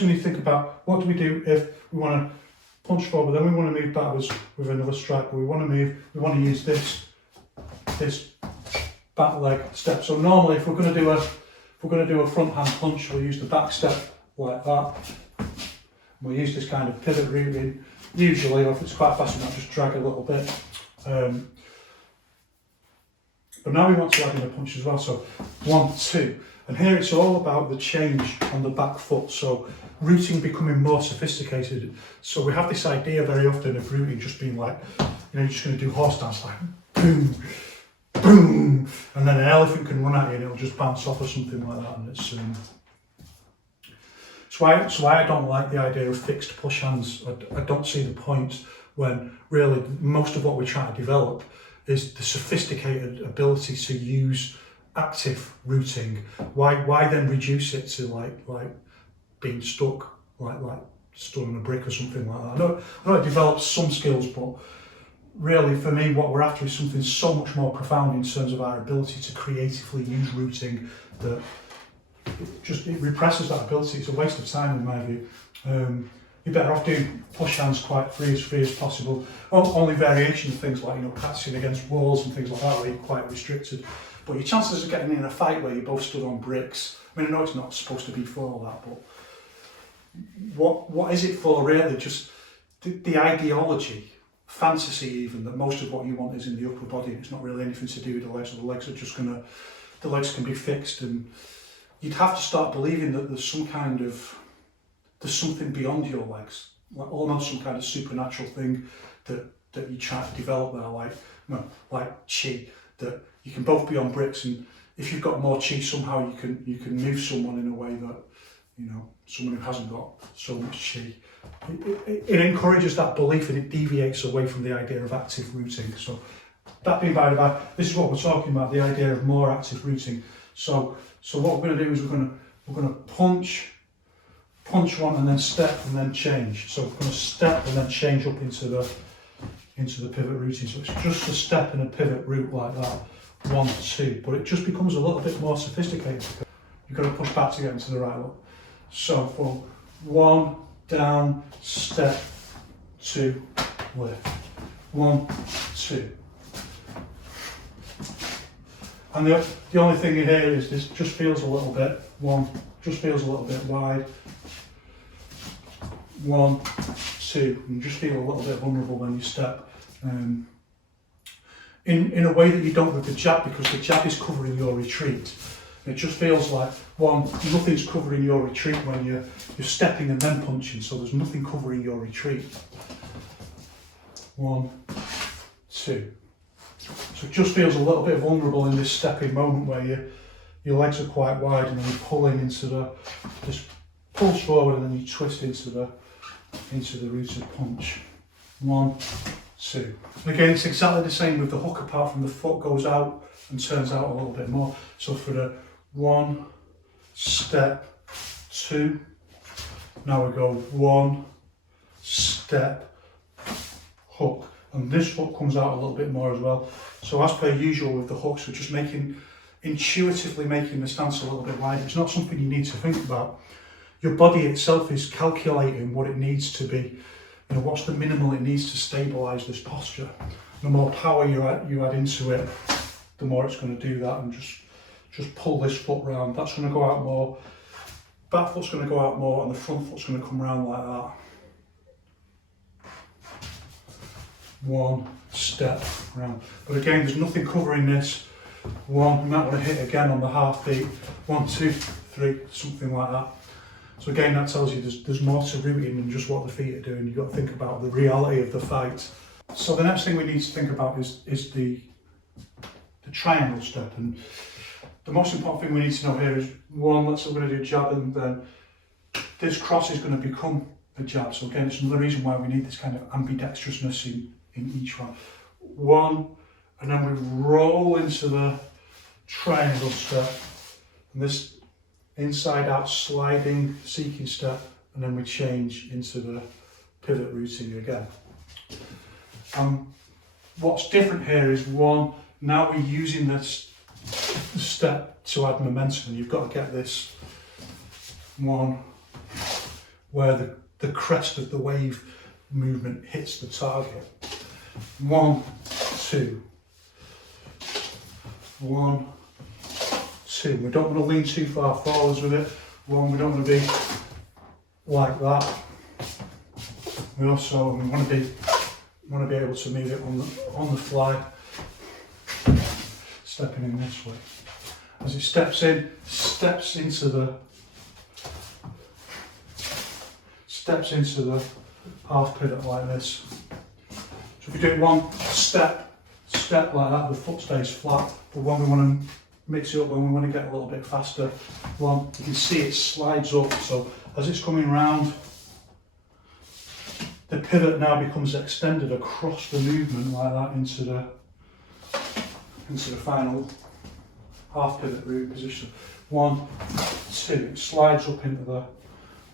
we need to think about what do we do if we want to punch forward, then we want to move backwards with another strike, but we want to use this back leg step. So normally if we're going to do a front hand punch, we'll use the back step like that. We'll use this kind of pivot routing, usually, or if it's quite fast enough, just drag a little bit. But now we want to add in a punch as well, so 1, 2. And here it's all about the change on the back foot, so routing becoming more sophisticated. So we have this idea very often of routing just being like, you're just going to do horse dance, like boom, boom, and then an elephant can run at you and it'll just bounce off or something like that. And it's so why I don't like the idea of fixed push hands. I don't see the point when really most of what we're trying to develop is the sophisticated ability to use active routing. Why then reduce it to like being stuck, like stood on a brick or something like that? I know it develops some skills, but really for me what we're after is something so much more profound in terms of our ability to creatively use routing that it represses that ability. It's a waste of time in my view. You're better off doing push hands quite free as possible. Only variation of things like practicing against walls and things like that where you're quite restricted. But your chances of getting in a fight where you both stood on bricks, I mean I know it's not supposed to be for all that, but what is it for really? Just the ideology, fantasy even, that most of what you want is in the upper body and it's not really anything to do with the legs, or the legs are just the legs can be fixed, and you'd have to start believing that there's something beyond your legs, like almost some kind of supernatural thing that you try to develop there, like chi, that you can both be on bricks, and if you've got more chi somehow you can move someone in a way that someone who hasn't got so much chi. It encourages that belief and it deviates away from the idea of active routing. So that being by the by, this is what we're talking about, the idea of more active routing. So what we're going to do is we're going to punch one and then step and then change. So we're going to step and then change up into the pivot routing. So it's just a step and a pivot route like that, 1, 2. But it just becomes a little bit more sophisticated. You've got to push back to get into the right look. So for 1, down, step, 2, lift. 1, 2. And the only thing in here is this just feels a little bit, just feels a little bit wide. 1, 2, and just feel a little bit vulnerable when you step. In a way that you don't with the jab, because the jab is covering your retreat. It just feels like, nothing's covering your retreat when you're stepping and then punching, so there's nothing covering your retreat. 1, 2. So it just feels a little bit vulnerable in this stepping moment where your legs are quite wide and then you're pulling into just pulls forward and then you twist into the rooted punch. 1, 2. And again, it's exactly the same with the hook, apart from the foot goes out and turns out a little bit more. So for the 1, step, 2. Now we go 1, step, hook. And this hook comes out a little bit more as well. So as per usual with the hooks, we're just intuitively making the stance a little bit wider. It's not something you need to think about. Your body itself is calculating what it needs to be. What's the minimal it needs to stabilise this posture. The more power you add into it, the more it's going to do that, and just pull this foot round. That's going to go out more. Back foot's going to go out more, and the front foot's going to come round like that. 1, step, round. But again, there's nothing covering this. 1, you might want to hit again on the half beat. 1, 2, 3, something like that. So again, that tells you there's more to routing than just what the feet are doing. You've got to think about the reality of the fight. So the next thing we need to think about is the triangle step. And the most important thing we need to know here is, 1, let's say we're going to do a jab, and then this cross is going to become a jab. So again, it's another reason why we need this kind of ambidextrousness in each one. 1, and then we roll into the triangle step, and this inside out sliding seeking step, and then we change into the pivot routing again. What's different here is, 1, now we're using this step to add momentum, and you've got to get this 1, where the crest of the wave movement hits the target. 1, 2. 1, 2. We don't want to lean too far forwards with it. 1, we don't want to be like that. We also want to be able to move it on the fly, stepping in this way. As it steps into the half pivot like this. So if we do one step like that, the foot stays flat. But when we want to mix it up, when we want to get a little bit faster, you can see it slides up. So as it's coming round, the pivot now becomes extended across the movement like that into the final half pivot root position. 1, 2, it slides up into the,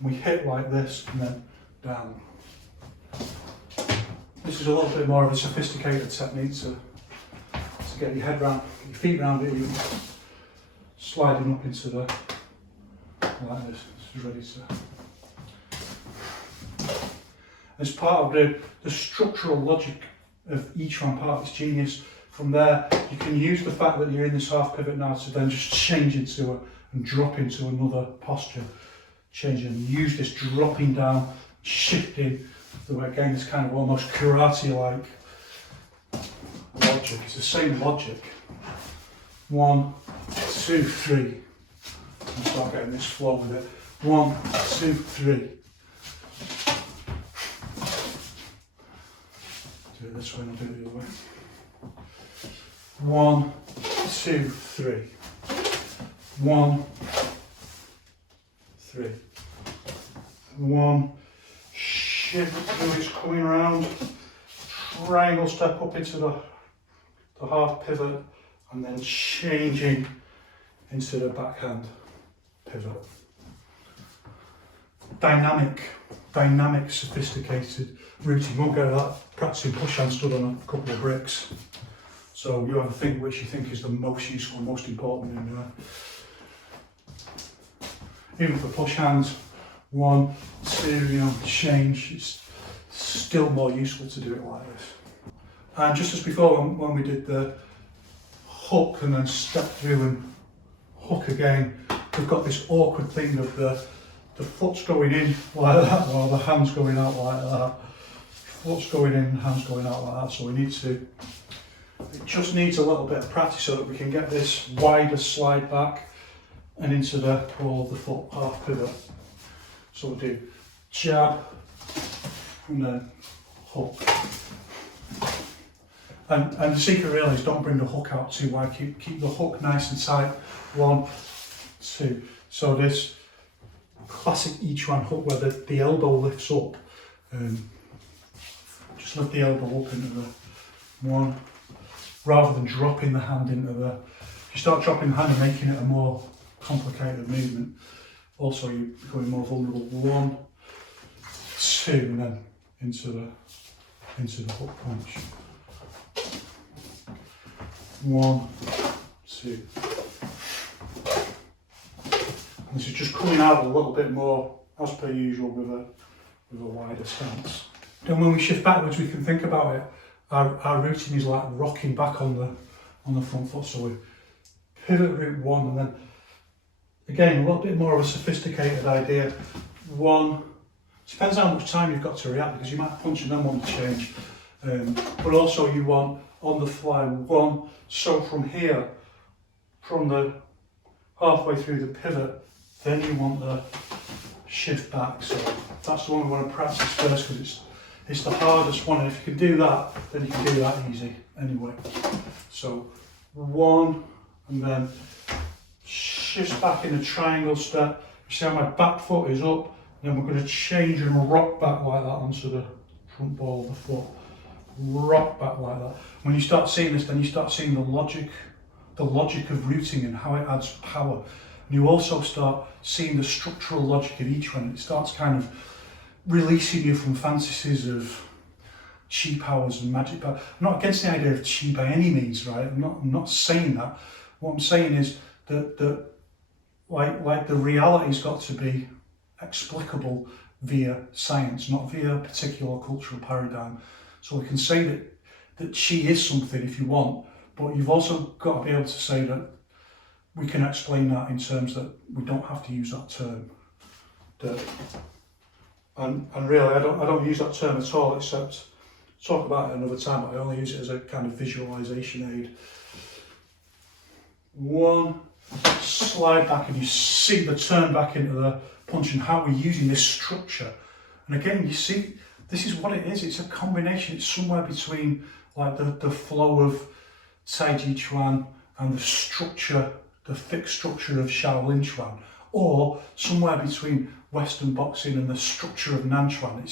we hit like this and then down. This is a little bit more of a sophisticated technique to get your head round, your feet round it, even sliding up into the, like this. This is ready to. As part of the structural logic of Yiquan part, it's genius. From there, you can use the fact that you're in this half pivot now to then just change into and drop into another posture. Change and use this dropping down, shifting. So again, it's kind of almost karate-like logic. It's the same logic. 1, 2, 3. And start getting this flow with it. 1, 2, 3. Do it this way and I'll do it the other way. 1, 2, 3. 1, 3. 1. Shift through, it's coming around. Triangle step up into the half pivot and then changing into the backhand pivot. Dynamic, sophisticated routine. We'll get that practicing push hand stood on a couple of bricks. So you have a think which you think is the most useful and most important in there. Even for push hands, 1, 2, change, it's still more useful to do it like this. And just as before, when we did the hook and then step through and hook again, we've got this awkward thing of the foot's going in like that while the hand's going out like that. Foot's going in, hand's going out like that. So we need to, it just needs a little bit of practice so that we can get this wider slide back and into the foot half pivot. So we'll do jab and then hook. And the secret really is don't bring the hook out too wide, keep the hook nice and tight. 1, 2. So this classic Yiquan hook where the elbow lifts up. Just lift the elbow up into the 1, rather than dropping the hand into the, if you start dropping the hand and making it a more complicated movement, also you're becoming more vulnerable. 1, 2, and then into the hook punch. 1, 2. And this is just coming out a little bit more, as per usual, with a wider stance. Then when we shift backwards, we can think about it. Our routine is like rocking back on the front foot. So we pivot root 1, and then again a little bit more of a sophisticated idea. 1. Depends how much time you've got to react, because you might punch and then want to change. But also you want on the fly 1. So from here, from the halfway through the pivot, then you want the shift back. So that's the one we want to practice first, because it's the hardest one. And if you can do that, then you can do that easy anyway. So 1, and then shift back in a triangle step. You see how my back foot is up, and then we're going to change and rock back like that onto the front ball of the foot. Rock back like that. When you start seeing this, then you start seeing the logic of rooting and how it adds power. And you also start seeing the structural logic of each one. It starts kind of releasing you from fantasies of chi powers and magic power. I'm not against the idea of chi by any means, right? I'm not saying that. What I'm saying is that like the reality's got to be explicable via science, not via a particular cultural paradigm. So we can say that she is something if you want, but you've also got to be able to say that we can explain that in terms that we don't have to use that term. And really, I don't use that term at all, except talk about it another time, but I only use it as a kind of visualization aid. One, slide back and you see the turn back into the punch and how we're using this structure. And again, you see, this is what it is. It's a combination. It's somewhere between like the flow of Thr3Chuan and the structure, the fixed structure of Shaolin Chuan, or somewhere between Western boxing and the structure of Nanchuan.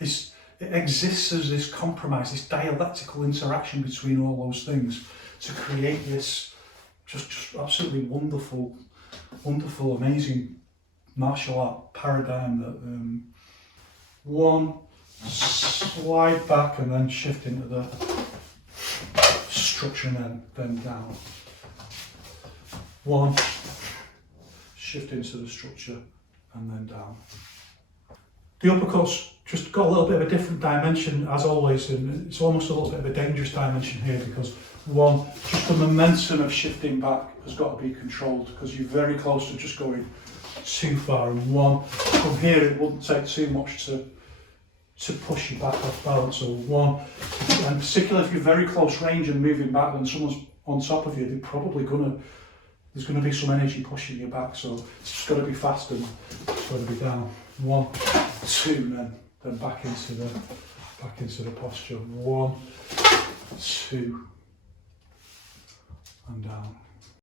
It exists as this compromise, this dialectical interaction between all those things to create this just absolutely wonderful, amazing martial art paradigm that one, slide back and then shift into the structure and then down. One, shift into the structure and then down. The uppercuts just got a little bit of a different dimension as always, and it's almost a little bit of a dangerous dimension here because one, just the momentum of shifting back has got to be controlled because you're very close to just going too far, and one, from here it wouldn't take too much to push you back off balance. So one, and particularly if you're very close range and moving back and someone's on top of you, there's going to be some energy pushing you back, so it's just got to be fast and it's got to be down. One, two, then back into the posture. One, two, and down.